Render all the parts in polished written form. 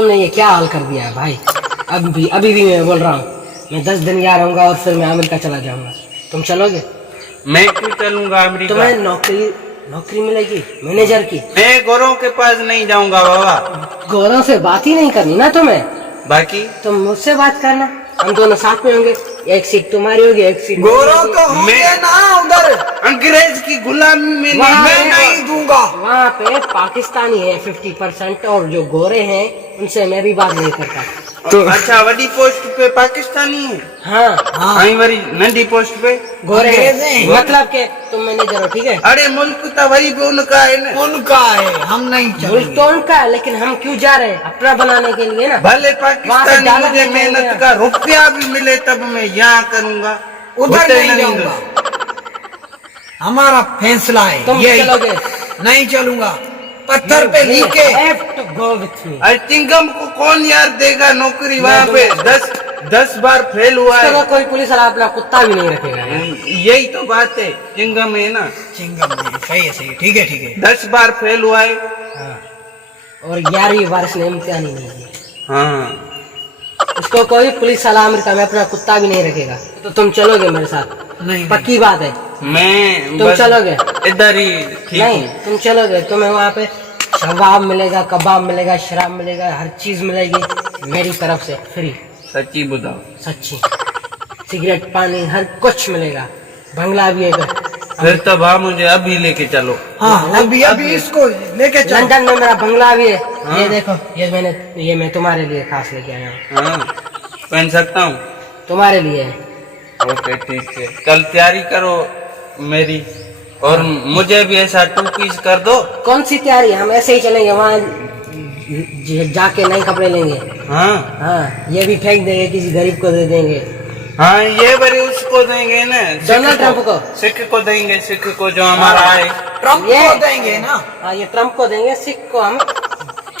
तुमने ये क्या हाल कर दिया है भाई। अभी भी मैं बोल रहा हूँ, मैं 10 दिन यहाँ रहूंगा और फिर मैं अमेरिका चला जाऊंगा। तुम चलोगे? मैं क्यों चलूंगा अमेरिका? तुम्हें नौकरी मिलेगी मैनेजर की। मैं गौरव के पास नहीं जाऊंगा बाबा। गौरव से बात ही नहीं करनी ना तुम्हें। बाकी तुम मुझसे बात करना, हम दोनों साथ में होंगे। एक सीट तुम्हारी होगी, एक सीट गौरव तो होंगे ना उधर। अंग्रेज की गुलामी में मैं नहीं दूंगा। वहाँ पे पाकिस्तानी है 50% और जो गोरे हैं उनसे मैं भी बात नहीं करता। तो अच्छा वडी पोस्ट पे पाकिस्तानी है। हाँ आई वरी नंदी पोस्ट पे गोरे अंग्रेज हैं। हैं। मतलब के तुम मैनेजर हो, ठीक है। अरे मुल्क तो वही भी उनका है ना। उनका है, हम नहीं मुल्क चलेंगे। तो उनका है, लेकिन हम क्यों जा रहे हैं? अपना बनाने के लिए ना। भले वहाँ से पाकिस्तानी डालर मुझे ले मेहनत जाएंगे। का रुपया भी मिले तब मैं यहाँ करूँगा। उधर होते नहीं जाऊंगा। हमारा फैसला है तुम यही। चलोगे? नहीं चलूंगा। पत्थर पे लिख के। Go with me. अरे चिंगम को कौन यार देगा नौकरी? वहाँ पे 10 बार फेल हुआ है। कोई पुलिस वाला अपना कुत्ता भी नहीं रखेगा। यही तो बात है, चिंगम है ना। चिंगम नहीं, सही है ठीक है ठीक है। 10 बार फेल हुआ है। हाँ। और 11वीं बार इसने इम्तिहान ही नहीं दिया। हाँ उसको कोई पुलिस वाला अमेरिका में अपना कुत्ता भी नहीं रखेगा। तो तुम चलोगे मेरे साथ? नहीं पक्की बात है। मैं तुम बस चलोगे? इधर ही ठीक नहीं, हूँ। तुम चलोगे। तुम्हें वहाँ पे शबाब मिलेगा, कबाब मिलेगा, शराब मिलेगा, हर चीज मिलेगी मेरी तरफ से फ्री। सच्ची बताओ। सच्ची। सिगरेट, पानी, हर कुछ मिलेगा। बंगला भी है। फिर तो भा मुझे अभी लेके चलो। हाँ अभी इसको लेके चल। लंदन में मेरा बंगला भी है। हाँ। ये देखो, ये मैं तुम्हारे लिए खास लेके आया हूँ। हाँ पहन सकता हूँ? तुम्हारे लिए है। ओके ठीक है, कल तैयारी करो मेरी, और मुझे भी ऐसा 2 पीस कर दो। कौन सी तैयारी? हम ऐसे ही चलेंगे वहाँ, जाके नए कपड़े लेंगे। हाँ हाँ, ये भी फेंक देंगे, किसी गरीब को दे देंगे। हाँ ये बड़े उसको देंगे ना, डोनाल्ड ट्रम्प को। सिख को देंगे, सिख को जो हमारा है। ट्रम्प ये- को देंगे ना। हाँ, ये ट्रम्प को देंगे, सिख को हम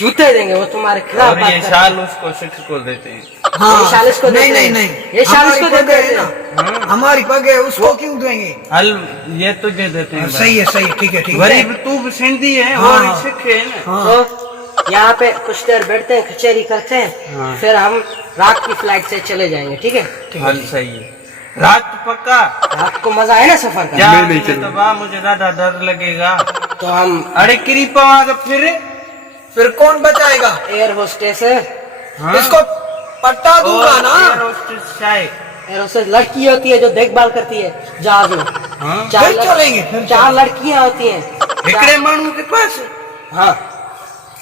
जूते देंगे। वो तुम्हारे खिलाफ और बात ये कर- शाल उसको सिख को देते हैं। हाँ ये शाल इसको नहीं देते नहीं हैं। नहीं, ये शाल हमारी इसको देते पग है हैं। ना। हमारी पग है, उसको क्यों देंगे? हल ये तुझे देते हैं। सही है ठीक है ठीक है। गरीब तू सिंधी है हाँ, और हाँ। सिख है ना। हाँ तो यहाँ पे कुछ देर बैठते हैं, कचहरी करते हैं। हाँ। फिर हम रात की फ्लाइट से चले जाएंगे, ठीक है। हल सही है। रात पक्का? रात को मजा है ना सफर का। क्या तो बा मुझे ज्यादा डर लगेगा। तो हम अरे कृपा वहाँ तो फिर कौन बचाएगा? एयर होस्टेस है। हाँ? इसको पट्टा दूंगा ना। एयर होस्टेस शायद। एयर होस्टेस लड़की होती है जो देखभाल करती है जहाज में। हाँ? फिर चलेंगे, फिर चार लड़कियां होती हैं। इकड़े मानू के पास हाँ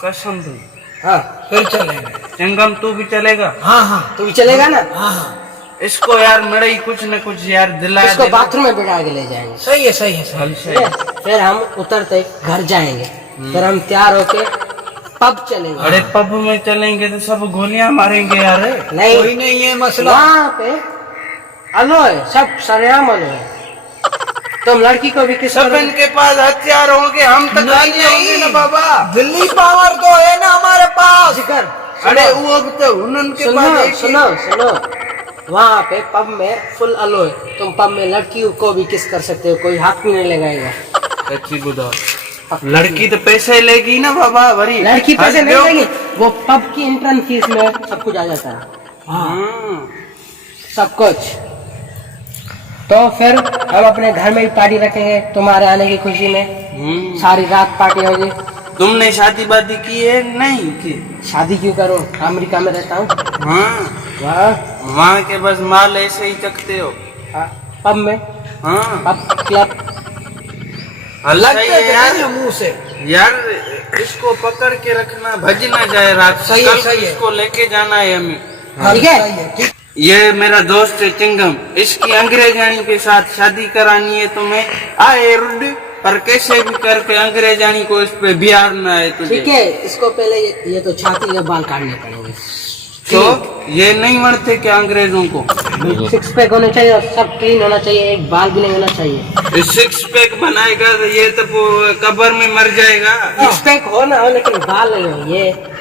कसम तू। हाँ, फिर चलेंगे। चिंगम तू भी चलेगा? हाँ तू भी चलेगा ना? हाँ इसको यार मड़ई कुछ न कुछ यार दिला इसको देना। बाथरूम में बिठा के ले जाएंगे। सही है सही है हल ठीक सही। है? फिर हम उतरते घर जाएंगे। फिर हम तैयार होके पब चलेंगे। अरे पब में चलेंगे तो सब गोलियां मारेंगे यार। नहीं, कोई नहीं है मसला। वहाँ पे अलो है, सब सरेआम अलो है। तुम लड़की को भी किस सब इनके पास हथियार होंगे, हम तो खाली होंगे ना बाबा। दिल्ली पावर तो है ना हमारे पास। जिगर अरे वो तो उनके सुनो पास एक ही- सुनो सुनो, वहाँ पे पब में फुल अलो है। तुम पब में लड़कियों को भी किस कर सकते हो, कोई हाथ भी नहीं लगाएगा। सच्ची बुधा। लड़की तो पैसे लेगी ना बाबा भरी। लड़की पैसे हंस नहीं दो। लेगी, वो पब की एंट्रेंस फीस में सब कुछ आ जाता है। हाँ। सब कुछ। तो फिर हम अपने घर में भी पार्टी रखेंगे तुम्हारे आने की खुशी में। सारी रात पार्टी होगी। तुमने शादी वादी की है? नहीं की। शादी क्यों करूं, अमेरिका में रहता हूँ। हाँ वहाँ के बस माल ऐसे ही चखते हो। पब में, हाँ पब क्लब। लगता है यार यार। मुंह से। यार इसको पकड़ के रखना, भज ना जाए रात। सही है, कल सही है। इसको लेके जाना है हमें। ठीक है? सही है ठीक। ये मेरा दोस्त है चिंगम, इसकी अंग्रेजानी के साथ शादी करानी है तुम्हें। आए रुड पर कैसे भी करके अंग्रेजानी को इस पे बिहारना है तुझे। ठीक है, इसको पहले ये तो छाती के बाल काटने पड़ेंगे। तो ये नहीं मरते क्या अंग्रेजों को? 6 पैक होने चाहिए और सब क्लीन होना चाहिए, एक बाल भी नहीं होना चाहिए। 6 पैक बनाएगा तो ये तो कब्र में मर जाएगा। 6 पैक हो ना हो, लेकिन बाल नहीं हो।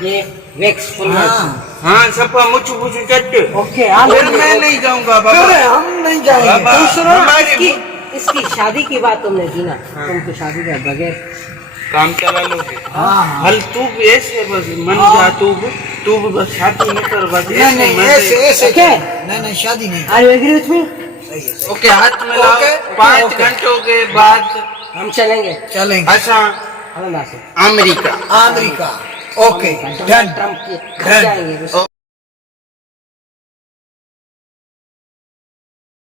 ये वैक्स फुल। हाँ सबका मुच्छू पुच्छू चट्टे। ओके, फिर मैं नहीं जाऊंगा बाबा। अरे हम नहीं जाएंगे। बाबा, तुम सुनो, हमारे इसकी शादी की बात तुमने की ना। तुमको शादी के बगैर काम चला लोगे। हाँ हल तू भी ऐसे बस मन जा, तू तू भी बस शादी नहीं कर बस नहीं नहीं मजे। ऐसे ऐसे Okay. नहीं नहीं शादी नहीं are you agree with me? सही है, सही ओके हाथ में लाओ ओके, 5 ओके। घंटों के बाद हम चलेंगे है। चलेंगे अच्छा अमेरिका से। America America okay Donald done Trump के घर डन। जाएंगे।